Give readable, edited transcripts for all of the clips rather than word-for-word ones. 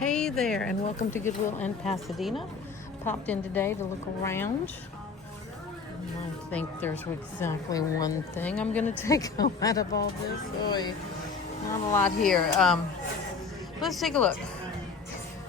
Hey there, and welcome to Goodwill in Pasadena. Popped in today to look around. I think there's exactly one thing I'm going to take home out of all this. Oy, not a lot here. Let's take a look.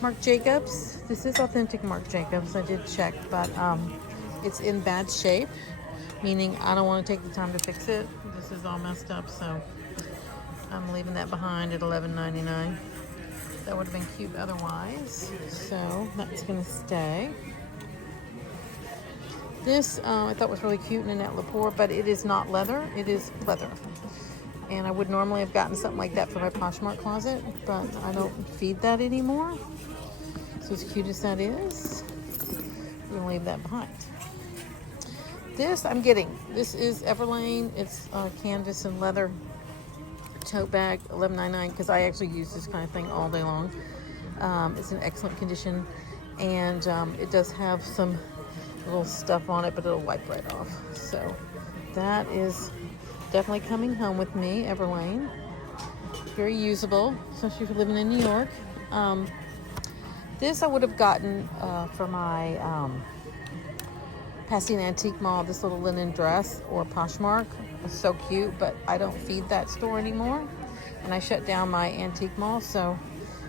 Marc Jacobs. This is authentic Marc Jacobs. I did check, but it's in bad shape, meaning I don't want to take the time to fix it. This is all messed up, so I'm leaving that behind at $11.99. That would have been cute otherwise, so that's going to stay. This I thought was really cute, Nanette Lepore, but it is not leather. It is leather. And I would normally have gotten something like that for my Poshmark closet, but I don't feed that anymore. So as cute as that is, we're going to leave that behind. This I'm getting. This is Everlane. It's canvas and leather tote bag, $11.99, because I actually use this kind of thing all day long. It's in excellent condition, and it does have some little stuff on it, but it'll wipe right off. So that is definitely coming home with me. Everlane, very usable, especially if you're living in New York. This I would have gotten for my Pasadena Antique Mall, this little linen dress, or Poshmark. It's so cute, but I don't feed that store anymore, and I shut down my antique mall. So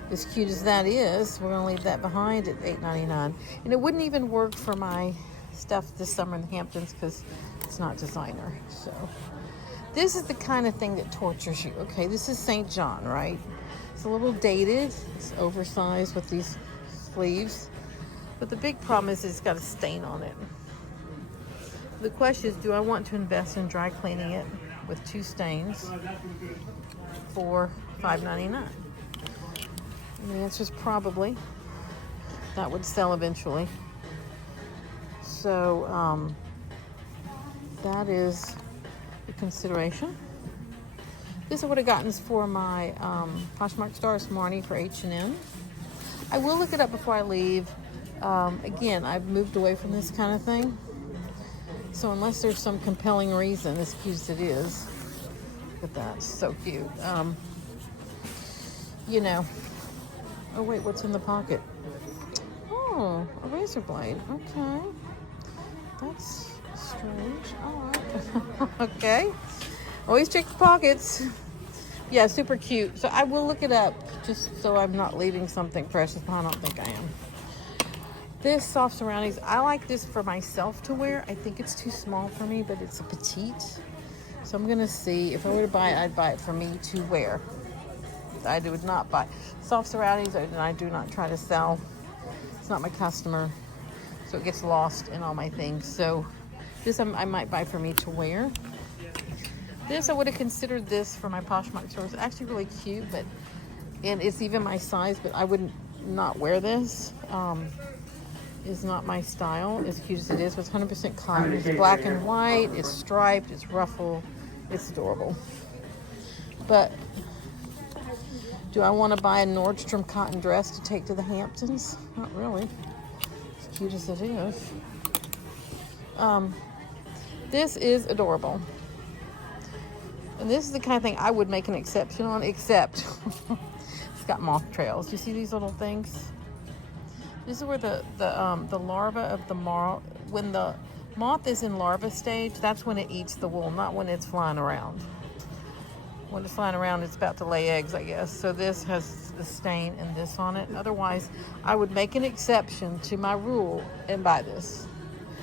as cute as that is, we're going to leave that behind at $8.99. And it wouldn't even work for my stuff this summer in the Hamptons because it's not designer. So this is the kind of thing that tortures you. Okay, this is St. John, right? It's a little dated. It's oversized with these sleeves, but the big problem is it's got a stain on it. The question is, do I want to invest in dry cleaning it with 2 stains for $5.99? And the answer is probably. That would sell eventually. So that is the consideration. This I would have gotten for my Poshmark Stars Marnie for H&M. I will look it up before I leave. Again, I've moved away from this kind of thing. So unless there's some compelling reason, as cute as it is, look at that, so cute. You know, oh wait, what's in the pocket? Oh, a razor blade. Okay, that's strange. All right. Okay, always check the pockets. Yeah, super cute. So I will look it up just so I'm not leaving something precious behind. I don't think I am. This soft surroundings, I like this for myself to wear. I think it's too small for me, but it's a petite. So I'm gonna see. If I were to buy it, I'd buy it for me to wear. I would not buy soft surroundings, and I do not try to sell. It's not my customer, so it gets lost in all my things. So this I might buy for me to wear. This I would have considered this for my Poshmark store. It's actually really cute, and it's even my size, but I would not wear this. Is not my style, as cute as it is. It's 100% cotton. It's black and white. It's striped. It's ruffled. It's adorable. But do I want to buy a Nordstrom cotton dress to take to the Hamptons? Not really. As cute as it is. This is adorable. And this is the kind of thing I would make an exception on, except it's got moth trails. You see these little things? This is where the larva of the moth, when the moth is in larva stage, that's when it eats the wool, not when it's flying around. When it's flying around, it's about to lay eggs, I guess. So this has the stain and this on it. Otherwise, I would make an exception to my rule and buy this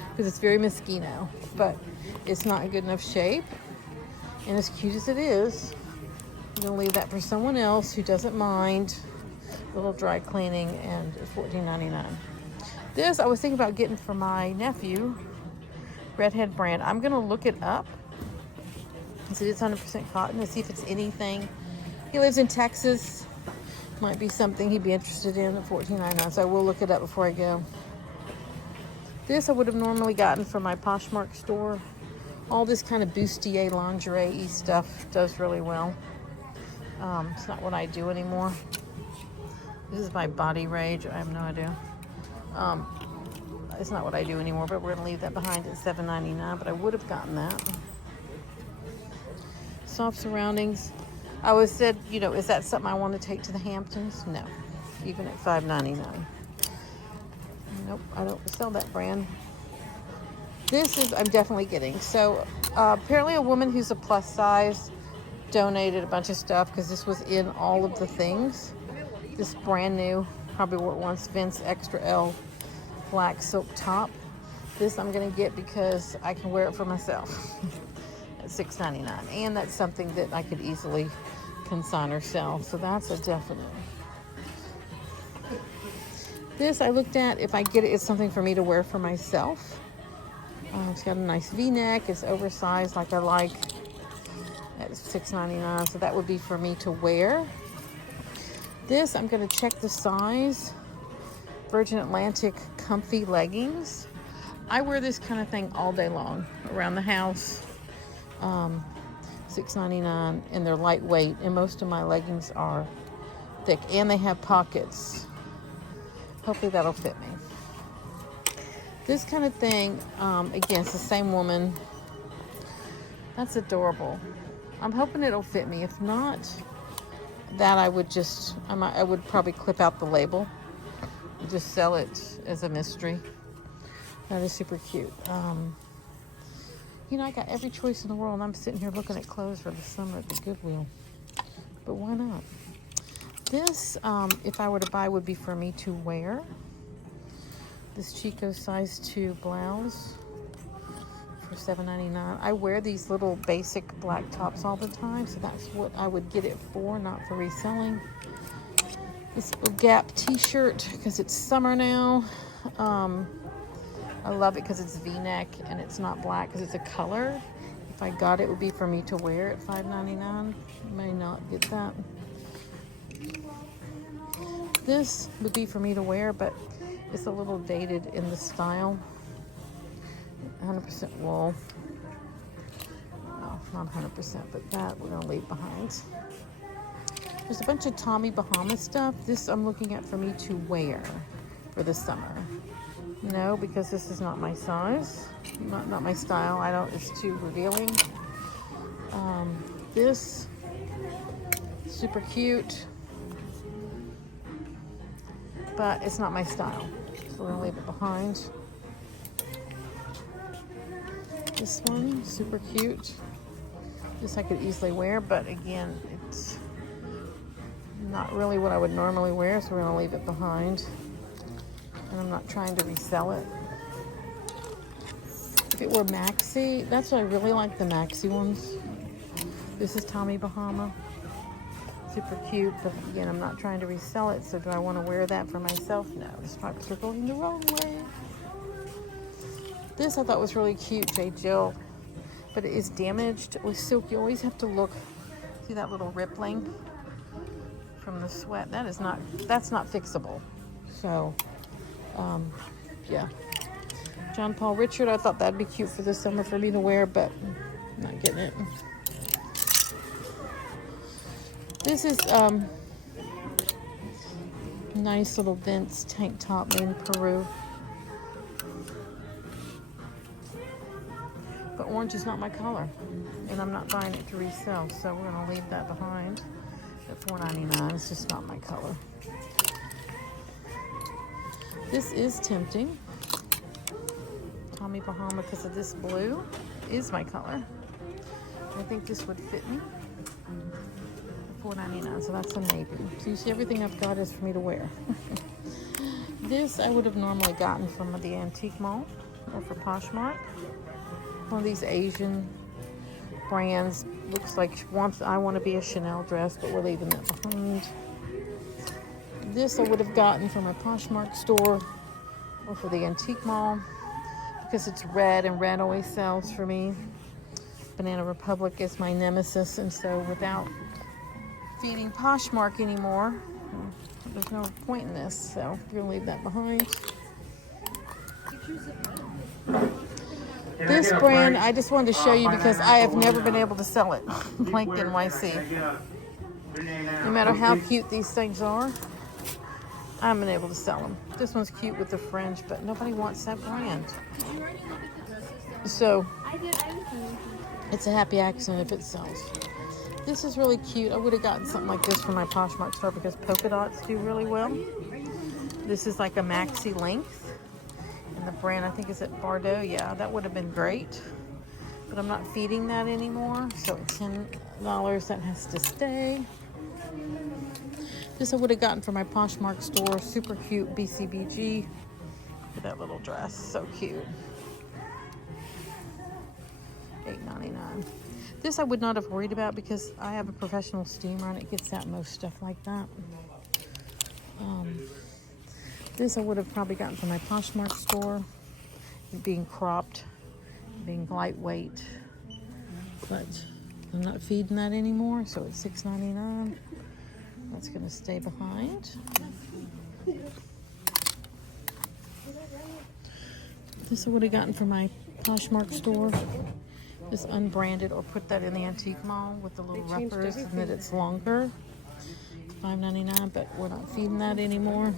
because it's very Moschino, but it's not in good enough shape. And as cute as it is, I'm gonna leave that for someone else who doesn't mind little dry cleaning, and $14.99. This I was thinking about getting for my nephew, Redhead brand. I'm gonna look it up because it is 100% cotton, to see if it's anything. He lives in Texas. Might be something he'd be interested in at $14.99. So I will look it up before I go. This I would have normally gotten from my Poshmark store. All this kind of bustier lingerie-y stuff does really well. It's not what I do anymore. This is my body rage. I have no idea. It's not what I do anymore, but we're going to leave that behind at $7.99, but I would have gotten that. Soft surroundings. I always said, is that something I want to take to the Hamptons? No. even at $5.99. Nope, I don't sell that brand. This is, I'm definitely getting. So apparently a woman who's a plus size donated a bunch of stuff because this was in all of the things. This brand new, probably wore it once, Vince Extra L black silk top. This I'm going to get because I can wear it for myself at $6.99. And that's something that I could easily consign or sell. So that's a definite. This I looked at, if I get it, it's something for me to wear for myself. It's got a nice V-neck. It's oversized like I like. At $6.99, so that would be for me to wear. This, I'm going to check the size. Virgin Atlantic comfy leggings. I wear this kind of thing all day long around the house. $6.99, and they're lightweight, and most of my leggings are thick, and they have pockets. Hopefully that'll fit me. This kind of thing, again, it's the same woman. That's adorable. I'm hoping it'll fit me. If not, that I would just, I would probably clip out the label. Just sell it as a mystery. That is super cute. You know, I got every choice in the world, and I'm sitting here looking at clothes for the summer at the Goodwill. But why not? This, if I were to buy, would be for me to wear. This Chico size 2 blouse for $7.99. I wear these little basic black tops all the time, so that's what I would get it for, not for reselling. This Gap t-shirt, because it's summer now. I love it because it's V-neck and it's not black because it's a color. If I got it, it would be for me to wear at $5.99. May not get that. This would be for me to wear, but it's a little dated in the style. 100% wool. No, not 100%, but that we're going to leave behind. There's a bunch of Tommy Bahama stuff. This I'm looking at for me to wear for the summer. No, because this is not my size. Not my style. It's too revealing. This, super cute. But it's not my style. So we're going to leave it behind. This one, super cute. This I could easily wear, but again, it's not really what I would normally wear, so we're going to leave it behind. And I'm not trying to resell it. If it were maxi, that's what I really like, the maxi ones. This is Tommy Bahama. Super cute, but again, I'm not trying to resell it, so do I want to wear that for myself? No, this probably we're going the wrong way. This I thought was really cute, J. Jill, but it is damaged with silk. You always have to look. See that little rippling from the sweat? That's not fixable. So, yeah. John Paul Richard, I thought that'd be cute for the summer for me to wear, but I'm not getting it. This is nice little Vince tank top made in Peru. But orange is not my color, and I'm not buying it to resell, so we're going to leave that behind at $4.99. It's just not my color. This is tempting. Tommy Bahama, because of this blue, is my color. I think this would fit me. $4.99, so that's a maybe. So you see, everything I've got is for me to wear. This I would have normally gotten from the Antique Mall or for Poshmark. One of these Asian brands. Looks like I want to be a Chanel dress, but we're leaving that behind. This I would have gotten from a Poshmark store or for the Antique Mall because it's red, and red always sells for me. Banana Republic is my nemesis, and so without feeding Poshmark anymore, there's no point in this, so we're gonna leave that behind. This brand, I just wanted to show you because I have never been able to sell it. Blank NYC. No matter how cute these things are, I haven't been able to sell them. This one's cute with the fringe, but nobody wants that brand. So, it's a happy accident if it sells. This is really cute. I would have gotten something like this from my Poshmark store because polka dots do really well. This is like a maxi length. And the brand, I think, is at Bordeaux. Yeah, that would have been great. But I'm not feeding that anymore. So at $10, that has to stay. This I would have gotten from my Poshmark store. Super cute BCBG. Look at that little dress. So cute. $8.99. This I would not have worried about because I have a professional steamer and it gets out most stuff like that. This I would have probably gotten from my Poshmark store. Being cropped, being lightweight. But I'm not feeding that anymore, so it's $6.99. That's going to stay behind. This I would have gotten from my Poshmark store. This unbranded, or put that in the antique mall with the little ruffers and that it's longer. $5.99, but we're not feeding that anymore.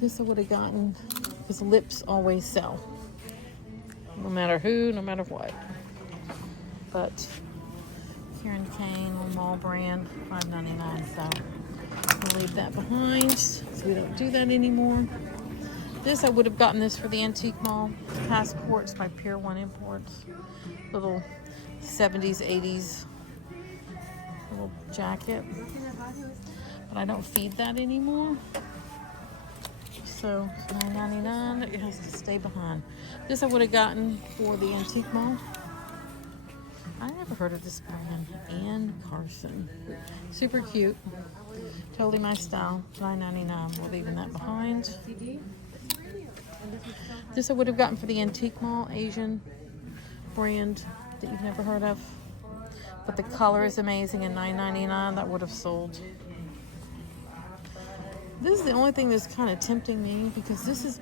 This I would have gotten because lips always sell. No matter who, no matter what. But Karen Kane, mall brand, $5.99. So we'll leave that behind. So we don't do that anymore. This, I would have gotten this for the antique mall. Passports by Pier 1 Imports. Little 70s, 80s little jacket. But I don't feed that anymore. So $9.99. It has to stay behind. This I would have gotten for the antique mall. I never heard of this brand. Ann Carson. Super cute. Totally my style. $9.99. We're leaving that behind. This I would have gotten for the antique mall, Asian brand that you've never heard of. But the color is amazing, and $9.99 that would have sold. This is the only thing that's kind of tempting me because this is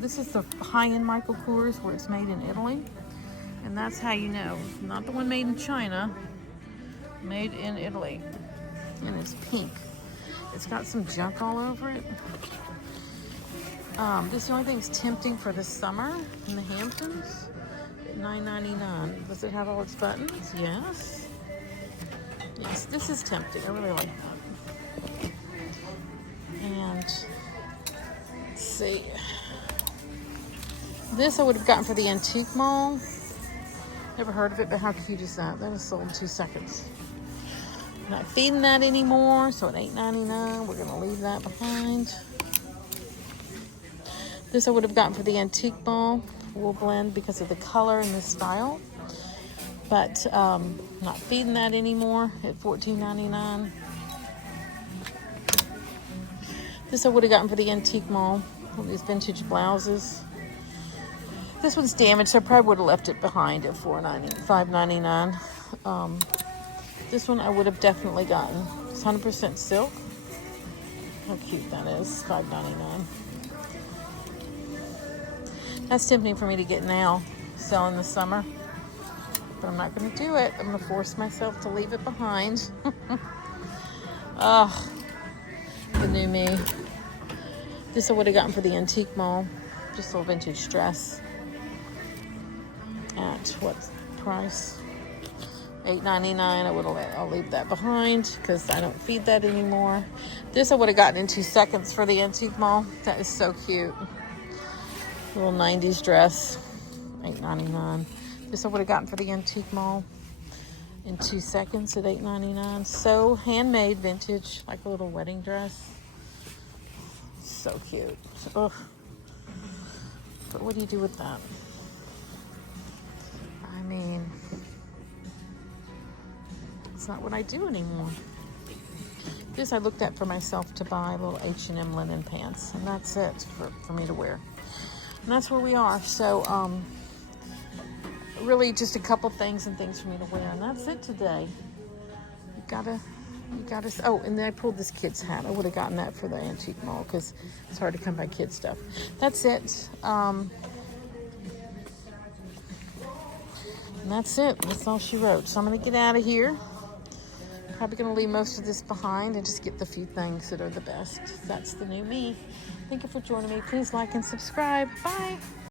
this is the high-end Michael Kors where it's made in Italy. And that's how you know. Not the one made in China. Made in Italy. And it's pink. It's got some junk all over it. This is the only thing that's tempting for this summer in the Hamptons. $9.99. Does it have all its buttons? Yes. Yes, this is tempting. I really like that. And let's see. This I would have gotten for the antique mall. Never heard of it, but how cute is that? That was sold in 2 seconds. Not feeding that anymore, so at $8.99, we're gonna leave that behind. This I would have gotten for the antique mall wool blend because of the color and the style. But not feeding that anymore at $14.99. This I would have gotten for the antique mall. All these vintage blouses. This one's damaged, so I probably would have left it behind at $5.99. This one I would have definitely gotten. It's 100% silk. How cute that is. $5.99. That's tempting for me to get now, sell in the summer. But I'm not going to do it. I'm going to force myself to leave it behind. Ugh. The new me. This I would have gotten for the antique mall. Just a little vintage dress. At what price? $8.99. I'll leave that behind because I don't feed that anymore. This I would have gotten in 2 seconds for the antique mall. That is so cute. Little 90s dress, $8.99. This I would have gotten for the antique mall in 2 seconds at $8.99. So handmade, vintage, like a little wedding dress. So cute. Ugh. But what do you do with that? I mean, it's not what I do anymore. This I looked at for myself to buy little H&M linen pants, and that's it for me to wear. And that's where we are. So, really just a couple things and things for me to wear. And that's it today. You gotta, oh, and then I pulled this kid's hat. I would have gotten that for the antique mall because it's hard to come by kid stuff. That's it. And that's it. That's all she wrote. So I'm going to get out of here. Probably going to leave most of this behind and just get the few things that are the best. That's the new me. Thank you for joining me. Please like and subscribe. Bye.